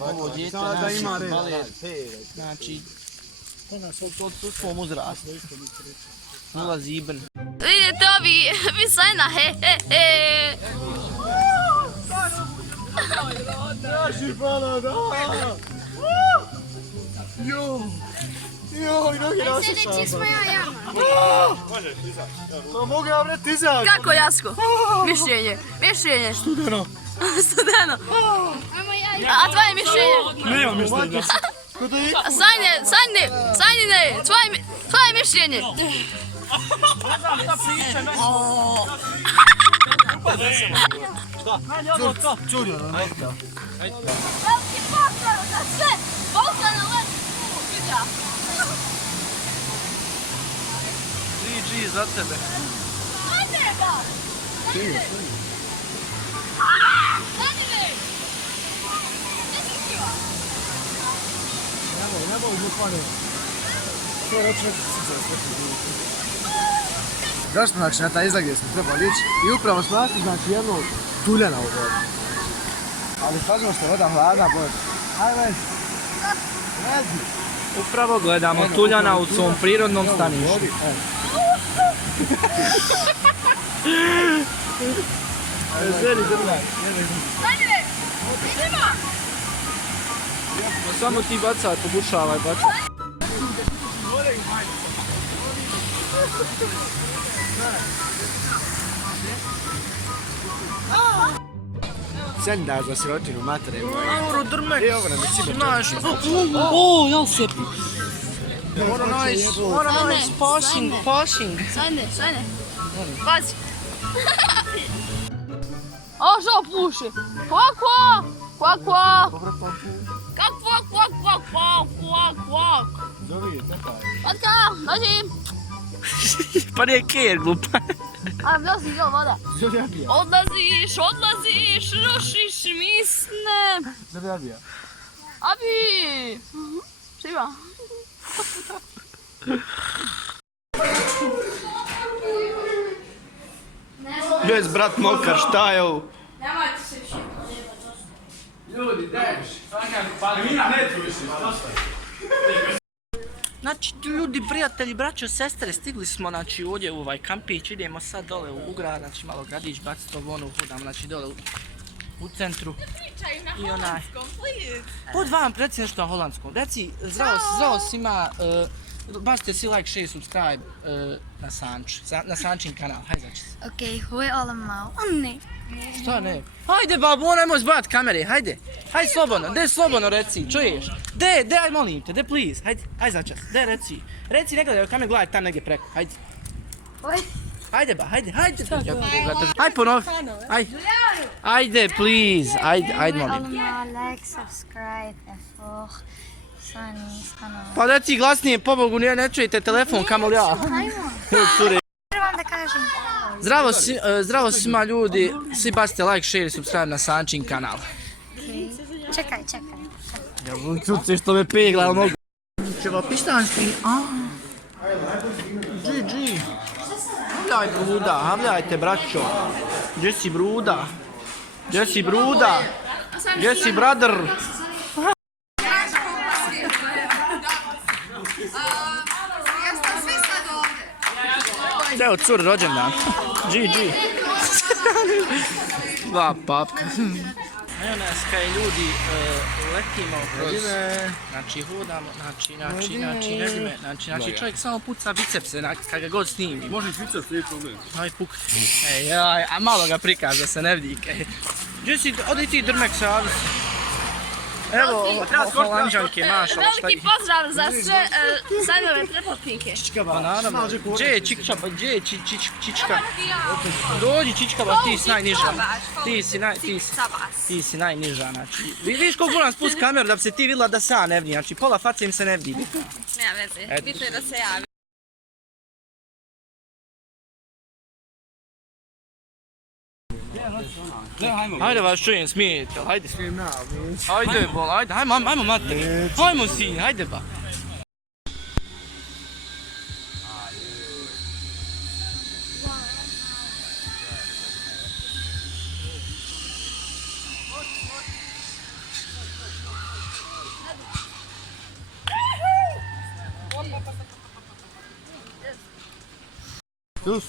ovo djete naši balet, znači, u svom uzrastu, ulazi Ibn. Vidite ovi, visajna, he. Naši hvala, da! Joj, nogi nasišao. Sljedeći smo ja. Pa mogu ja vret izaći. Kako, Jasko? Mišljenje. Studeno. Studeno. A tvoje mišljenje? Nema mišljenja. Sanjine, tvoje mišljenje. Čurio, ne nekada. Veliki pozdrav za sve. Volkan na letu. Vidja. 3G za tebe. Ajde ga. Sanjine. Nemoj bukvane. To je reći neki si se Zašto znači na taj izlag gdje smo trebali ići i upravo smo našli znači jednog tuljana u vodu. Ali slažemo što je voda hladna, bože. Ajde, rezi. Upravo gledamo tuljana u svom prirodnom staništu. Sanjine. Idemo. Samo ti bacaj, pobušavaj, bacaj. Sjedi da za sirotinu matere. Mauro, drmek. I ovo nam je cibe. Znaš, jel se pi? What a nice passing. Sanjine. Pazi. A što puši? Kvak. Zove je, tata. Patka, dođi. Pa nije kjer, glupa. A nosi jel voda. Zobjabija. Odlaziš, rušiš mi sne. Zobjabija. Abi! Živa. Jes, brat mokar, šta je ovo? Nemojte se više. Ljudi, daj. Mina, ne tu više, dosta. Znači, ljudi, prijatelji, braćo, sestre, stigli smo, znači, ovdje u ovaj kampić, idemo sad dole u grad, znači, malo gradić, bacit to vonu, hodamo, znači, dole u centru. I onaj... Pod vam, reci nešto na holandskom, reci, zdravo svima, bacite si like, share, subscribe na Sančin kanal, hajde začin. Oké, hoi allemaal. Oh nee. Šta ne? Hajde babu, nemoj zbojat kamere, hajde. Hajde slobodno reci, čuješ? Aj molim te, please, hajde začas, reci. Reci, ne gledaj, kamer gledaj tam negdje preko, hajde. Hajde ba, hajde. Hajde ponovi, hajde please, hajde molim. Allemaal like, subscribe en volg Sunny's kanaal. Pa reci glasnije, pobogu, ne čujete telefon, kamoli ja. Cure. Trebam da kažem. Zdravo svima ljudi, svi bacite like, share i subscribe na Sančin kanal. Čekaj. Ja bom čuci što me pegla, ali mogu. Čeva pištanski, GG. Havljaj bruda, havljajte braćo. Gdje si bruda? Gdje si brother? Evo cur rođendan. GG. Dva papka. Evo nas kaj ljudi letimo kroz, znači hodamo, znači čovjek samo puca bicepse kad ga god snimi. Možeš biceps, nije problem. Aj puk. A malo ga prikaže da se ne vidi kaj. Gdje si, odi ti drmek se javi. Evo, holandžanke, mašala, šta Veliki pozdrav za sve sajnove prepotnike. Pa naravno, gdje je Čička? Dođi Čičkaba, ti si najniža. Ti si najniža, znači. Vidiš koliko moram spust kameru da bi se ti vidjela da se ja ne vidi, znači pola face im se ne vidi. Nema veze, bitno je da se javi. Hajde vas čujem, smijete, hajde. Hajde, bol, hajmo mater. Hajmo sin, hajde ba.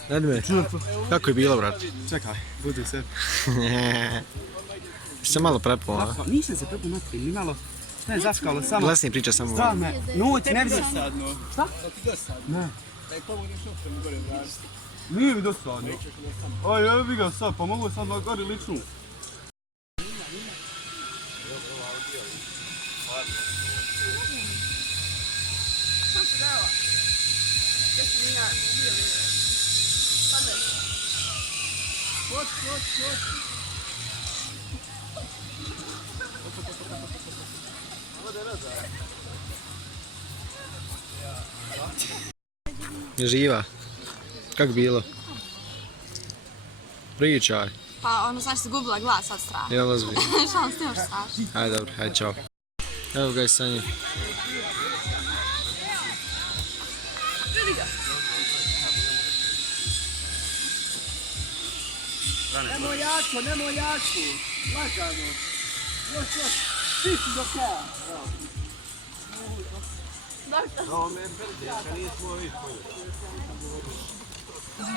Edme, kako je bilo, brat? Čekaj, budi se. Se malo prepo, a? Nisam se prepo matri, ni malo. Ne, zaskalo, samo. Glasnije priča samo. Stvarno, no, ti ne vidiš sadno. Šta? Ne. Nije mi dosadno. Aj, evi ga sad, pa mogu sad na gori ličnu. Živa. Kako bilo? Pričaj. Pa ono, sad se gubila glas od straha. Ja vas vidim. Šalim s još strašno. Ajde, dobro, hajde, čao. Evo ga i Sanji. Nemoj jačko. Lagano. Još. Stići do kraja.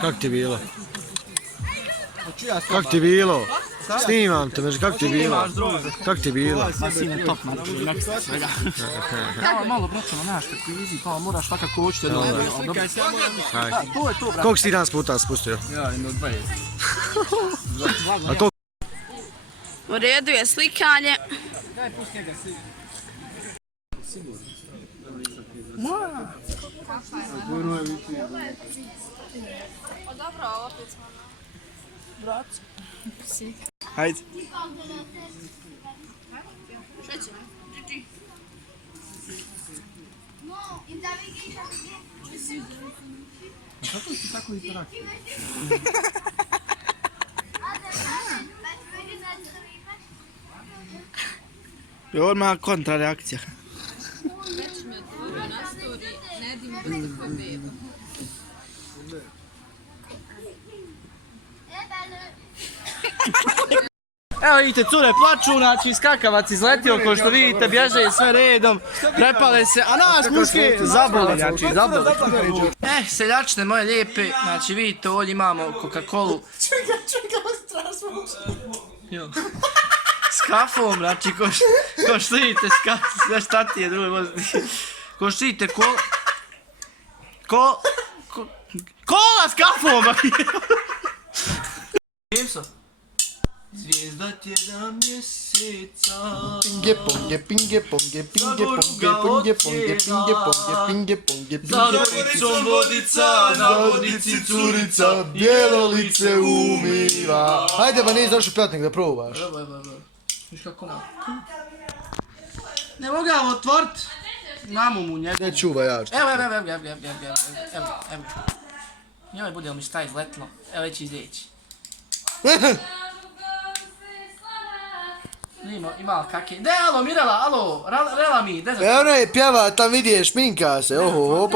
Kako ti bilo? Kako ti bilo? Snimam te, kako ti bilo? Kako ti bilo? Ma sine, top, znači, next svega. Malo braćamo, znaš, kako izi, pa moraš svakako učiti od ovdje. To je to, brate. Koliko si ti danas puta spustio? Ja, jedno 20. A to? U redu je slikanje. Dobro, opet smo na... Brat. Hajde. Šećer. GG. Kako ti tako interaktivno? I odmah kontrareakcija. Već mi odgovorio na story, ne dim biti ko beba. Evo vidite, cure plaču, znači skakavac izletio, ko što vidite, bježe sve redom, prepale se, a nas muške zaboli, znači zaboli. Seljačne moje lijepe, znači vidite, ovdje imamo Coca-Colu. S kafom, znači ko što vidite, sve šta ti je drugo, ko što vidite, kola s kafom! Pimso. Zvijezda tjedan mjeseca. Pinge ponge, pinge ponge, pinge ponge, ponge ponge, pinge ponge, pinge ponge, Za vodicom vodica, na vodici curica, bijelo lice umiva. Hajde, ba nisi došao pjatnik da probaš. Viš kako malo. Ne mogu ga otvorit. Mamu mu njegu. Ne čuva ja. Evo. Njoj bude mi šta izletlo. Evo već izlijeći. Ima kake. De, alo, Mirela, alo, rela mi, de za... Evo je pjeva, tam vidije, šminka se, oho, op.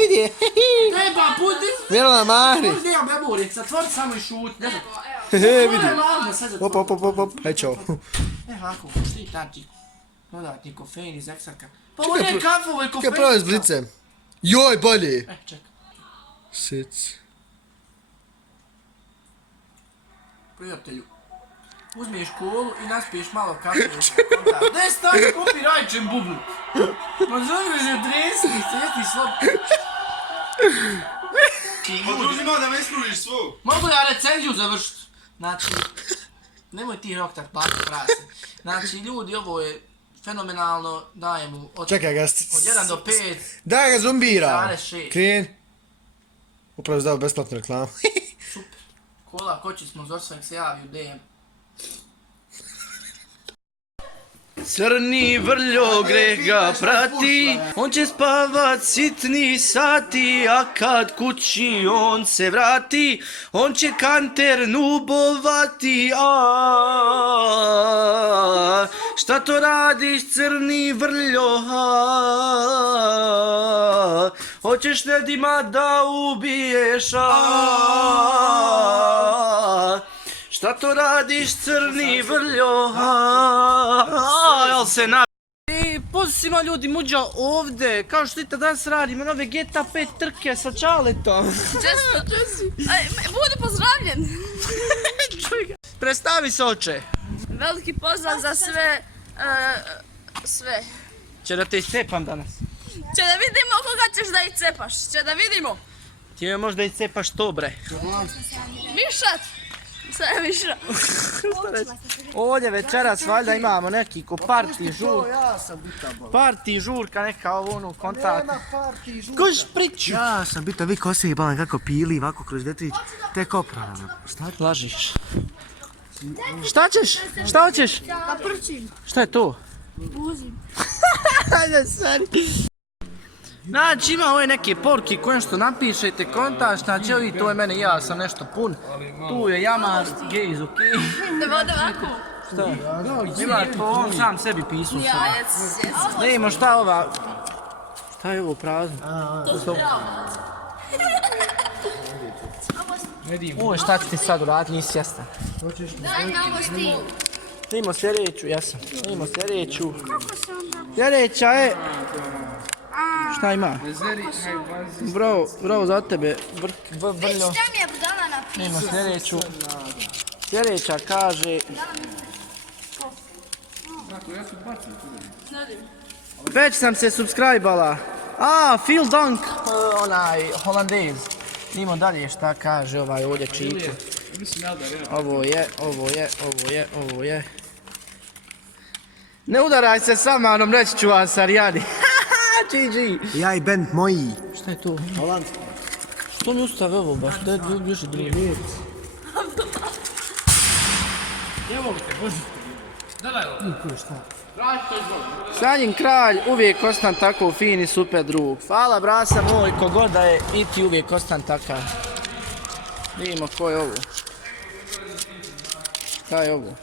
Vidije. Treba, budi. Mirela mani. Budi, ja beburic, zatvori samo i šut, de za... Vidi. Op. Hej, čao. Ovako, šti tanči. Dodatni kofein iz eksaka. Pa ovo nije kafu, ovo je kofein. Kaj pravi s blicem? Joj, bolje. Čekaj. Sic. Prijatelju, uzmiješ kolu i naspiješ malo kafe. Daj stani, kupi rajčem bubnu. Ma zavreže dresni, sjeti slop. Oduzima da ne služiš svog. Mogu ja recenziju završit? Znači, nemoj ti roktat baki prase. Znači, ljudi, ovo je fenomenalno, dajem mu od Čekaj ga. od 1 do 5. Daj ga zombira. 1,6. Kren. Upravo si dao besplatnu reklamu. Super. Kola, ko će sponzorstva, nek se javi u DM. Crni vrljo greh ga prati, on će spavat sitni sati, a kad kući on se vrati, on će kanter nubovati, a šta to radiš crni vrljo, a hoćeš nedima da ubiješ, a šta to radiš crni vrljo, jel se na... Pozdrav svima ljudi, Muđa ovdje, kao što vidite danas radimo nove GTA 5 trke sa Čaletom. Često. Budi pozdravljen. Predstavi se oče. Veliki pozdrav za sve, sve. Će da te iscepam danas. Će da vidimo koga ćeš da ih cepaš, će da vidimo. Ti me možda iscepaš to bre. Mišat. Sve je miša. Ovdje večeras valjda imamo neki ko party žur. Ja sam bitan, bol. Party žurka neka ovo ono kontakt. Nema party žurka. Koš priču? Ja sam bitan, vi kosi balan kako pili ovako kroz vjetrić. Tek oprano. Šta ti? Lažiš. Šta ćeš? Šta hoćeš? Da prčim. Šta je to? Buzim. Ajde, stari. Znači ima ove neke porke koje što napišete, kontaš, znači ovi to je mene, ja sam nešto pun. Tu je Jamar, Gejz, okej. Da vode ovako. Šta? Ima to, on sam sebi pisao. Jajec. Ne imamo šta ova... Šta je ovo prazno? To su pravo. Ovo šta ću ti sad uraditi, nisi jasna. Daj nam ti. Imamo sljedeću, jesam. Imamo sljedeću. Sljedeća je... Šta ima? Bravo za tebe, vrljo. Šta mi je budala napisao? Imamo sljedeću. Sljedeća kaže... Već sam se subscribe-ala. Phil Dunk, onaj holandez. Idemo dalje šta kaže ovaj ovdje čitu. Ovo je. Ne udaraj se sa mnom, reći ću vam Sarijani. GG. Ja i band moji. Šta je to? Holandski. Što mi ustave ovo baš? Da je više drugi. Sanjin kralj, uvijek ostan tako fini, super drug. Hvala brasa moj, kogod da je i ti uvijek ostan takav. Vidimo ko je ovo. Šta je ovo?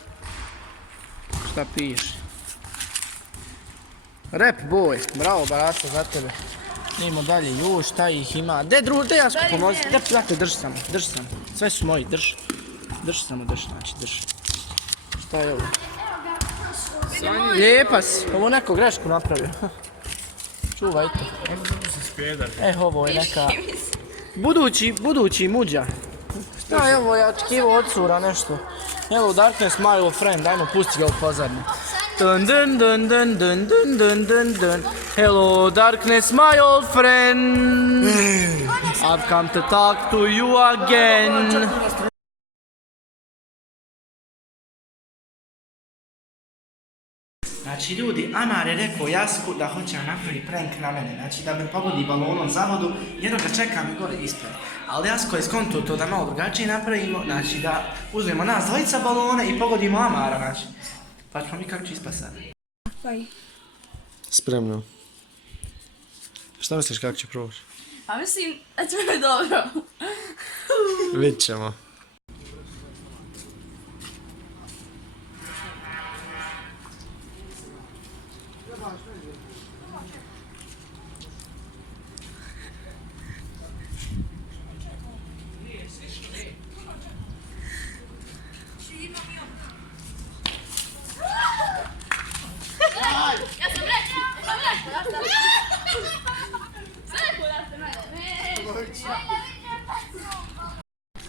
Šta piše? Rap boy, bravo brasa za tebe. Idemo dalje, još šta ih ima. De Jasko pomozi, dakle drži samo. Sve su moji, drži. Drži. Šta je ovo? Lijepa si, ovo neko grešku napravio. Čuvaj to. Ovo je neka... Budući muđa. Šta je ovo, ja očekivao od cura nešto. Hello Darkness, my old friend, ajmo pusti ga u pozadnju. Dun. Hello Darkness, my old friend. I've come to talk to you again. Znači ljudi, Amar je rekao Jasku da hoće napraviti prank na mene, znači da me pogodi balonom za vodu, jer ga čekam i gore ispred. Ali Jasko je skonto to da malo drugačije napravimo, znači da uzmemo nas dvojica balone i pogodimo Amara, znači. Pa ćemo mi kako će ispast sad. Spremno. Šta misliš kako će proći? Pa mislim da će mi dobro. Vidit ćemo.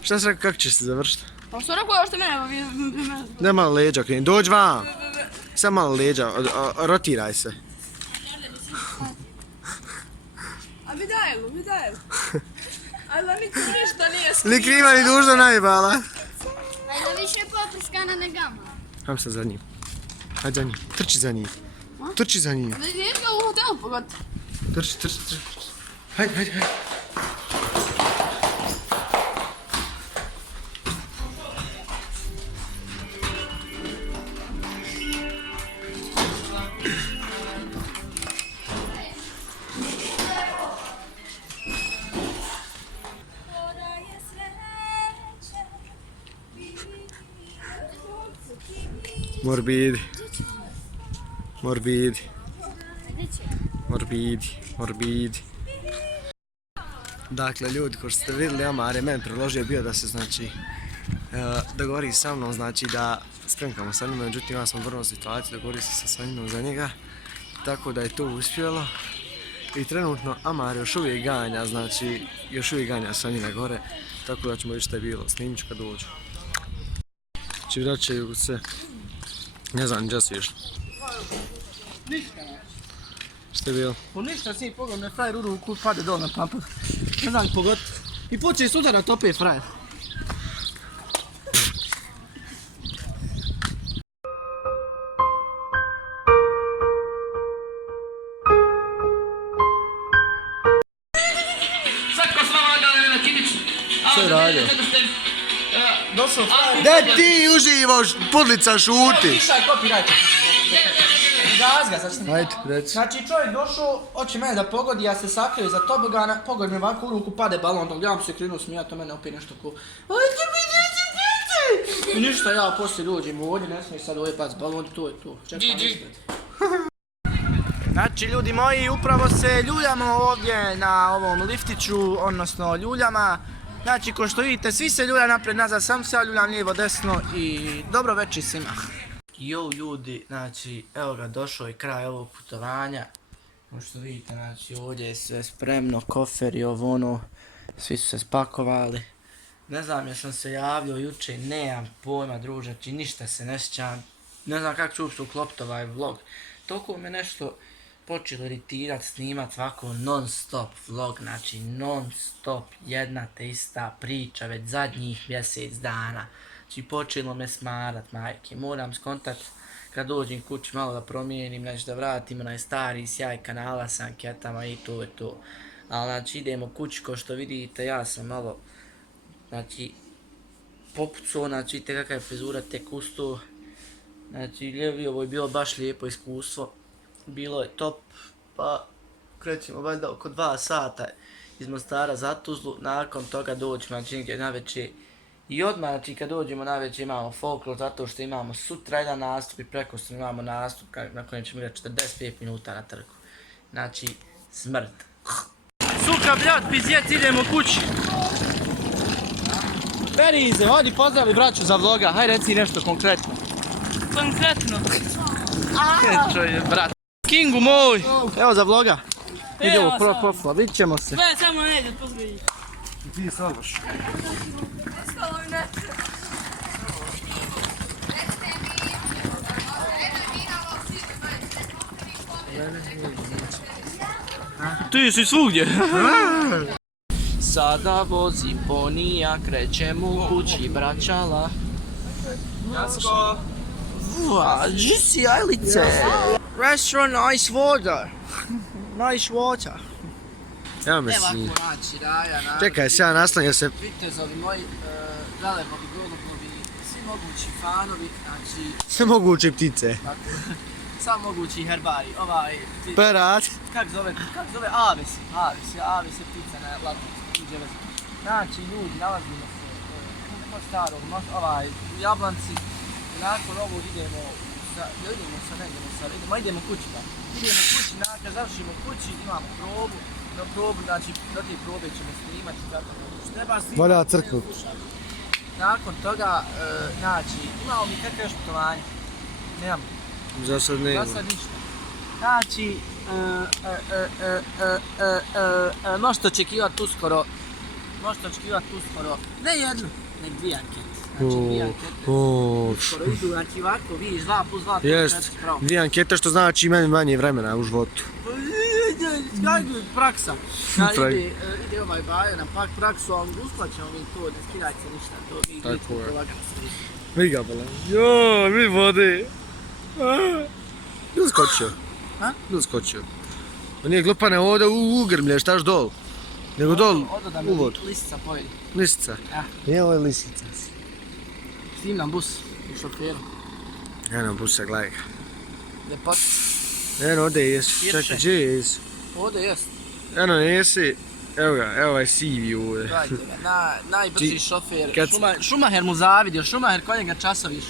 Šta si rekao, kako ćeš se završiti? Pa sam rekao da što mene... Daj malo leđa, okrenji. Dođi vam! Samo malo leđa, rotiraj se. A mi daj. Ali niko ništa nije skriva. Ni kriva ni dužna najbala. Ajde više popriskana negama. Hajmo sad za njim. Hajde za njim. Trči za njim. Ideš ga u hotelu pogotovo. Trči. Hajde. Morbidi. Dakle, ljudi, ko što ste vidjeli, Amar je meni predložio bio da se, znači, dogovori sa mnom, znači da sprenkamo sa njima, međutim ja sam vrlo situaciju, dogovori se sa Sanjinom za njega, tako da je to uspjelo. I trenutno Amar još uvijek ganja, znači, Sanjina gore, tako da ćemo vidjeti šta je bilo, snimit ću kad dođu. Znači, vraćaju se, ne znam, gdje si išli. Šta je bilo? Po ništa si pogledam na frajer u ruku, pade dol na pamper. Ne znam pogotovo. I počne sudarat opet frajer. Što je radio? Došao frajer. Da ti uživaš, podlica šuti! Pišaj copyright. Gazga, sad snimam. Ajde, reci. Znači čovjek došao, hoće mene da pogodi, ja se sakrio za tobogana, pogodi me ovako u ruku, pade balon, dok ja mu se krenuo smijati, to mene opet nešto ko... Ajde mi djece! I ništa, ja poslije dođem ovdje, ne smiješ sad ovdje bac balon, to je to. Čekam ispred. Znači ljudi moji, upravo se ljuljamo ovdje na ovom liftiću, odnosno ljuljama. Znači ko što vidite, svi se ljulja napred nazad, sam se ja ljuljam lijevo desno i dobro večer svima. Jo ljudi, znači evo ga, došao je kraj ovog putovanja. Kao što vidite, znači ovdje je sve spremno, kofer i ovo ono, svi su se spakovali. Ne znam, jesam se javljao jučer, nemam pojma druže, znači ništa se ne sjećam. Ne znam kako ću uopšte uklopiti ovaj vlog. Toliko me nešto počelo iritirat, snimat ovako non stop vlog, znači non stop jedna te ista priča već zadnjih mjesec dana. Znači počelo me smarat, majke, moram skontat kad dođem kući malo da promijenim, znači da vratim onaj stari sjaj kanala sa anketama i to je to. Ali znači idemo kući, ko što vidite ja sam malo, znači popucao, znači vidite kakva je frizura tek usto. Znači, ljevi, ovo je bilo baš lijepo iskustvo. Bilo je top, pa krećemo valjda oko 2 sata iz Mostara za Tuzlu. Nakon toga dođemo, znači negdje navečer. I odmah, znači kad dođemo navečer imamo folklor, zato što imamo sutra jedan nastup i prekosutra imamo nastup na kojem ćemo igrati 45 minuta na trgu. Znači, smrt. Suka, brat, pizjec, idemo kući. Berize, odi pozdravi braću za vloga, haj reci nešto konkretno. Konkretno. Čuje, brat. Kingu moj, evo za vloga. Idemo profla, vidit ćemo se. Sve, samo neđe, pozdravi. Ti slabaš. Ti si svugdje. Sada vozi ponija, krećemo kući braćala. Jasko! Gdje si Ajlice? Restaurant Nice Water. Nice Water. Evo me Evo si. ako naći raja, naravno. Čekaj, se ja nastanio se. Vitezovi moji, Velebovi, Golubovi, svi mogući fanovi, znači, Sve moguće ptice. sva mogući herbari, Perat. kak zove, Aves je ptica na latinskom, znači ljudi, nalazimo se u Mostaru, u Jablanci, nakon ovog idemo kući, idemo kući, nakon završimo kući, imamo probu, znači do te probe ćemo snimati, tako da treba snimati. Valja crknut. Nakon toga, znači, imamo mi kakve još putovanje? Nemamo. Za sad nema. Za sad ništa. Znači, možete očekivati uskoro, ne jednu, nek 2 ankete. Znači, 2 ankete. Uskoro idu, znači ovako, vidiš 2 plus 2, to je 4 pravo. 2 ankete što znači meni manje vremena u životu. Praksa. Ide ovaj Bajo na pak praksu, ali usplaćamo mi to, ne skidajte se ništa, to mi Tako je. lagano se vidi. Vidi ga bala. Joj, mi vode. Ili skočio? Ha? Ili skočio? On nije glupane ovdje u ugrmlje, štaš dol. Nego dol u vodu. Lisica pojedi. Lisica? Ja. Nije ovo je lisica. Snimam bus u šoferu. Eno busa, gledaj ga. Ljepot. Eno, ovdje jesi. Irše. Čekaj, gdje jesi? Ovdje jest. Eno, jesi. Evo ga, evo ovaj sivi ovdje. Gledajte ga, najbrži šofer. kad- Šumaher mu zavidio, Šumaher konje ga časoviš.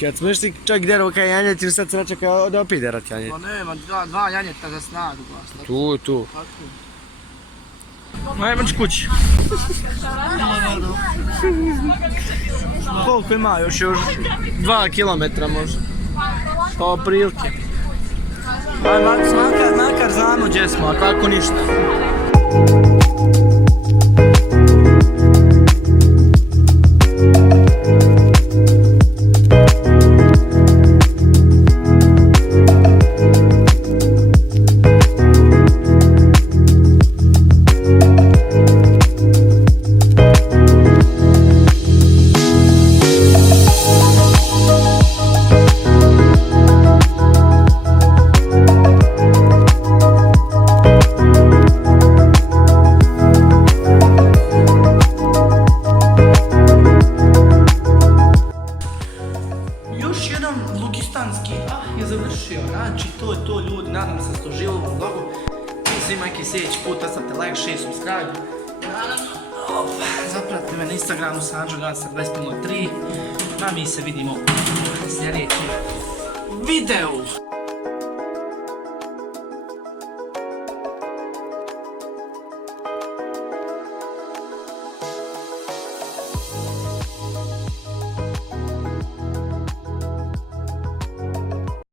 Kad smo išli čak derao kaj janjet, ili sad se vraća kao da opet derat janjet. Pa nema, 2 janjeta za snagu. Glas. Tu. Ajmo kući. Koliko ima još 2 kilometra možda. Pa prilike. Makar znamo gdje smo, a kako ništa. Je završio, znači to je to ljudi, nadam se da ste uživali u vlogu. Svima neki sljedeći put, ostavite like, share, subscribe. Naravno, zapratite me na Instagramu Sanđo Gasa 2003. A mi se vidimo u sljedećem videu.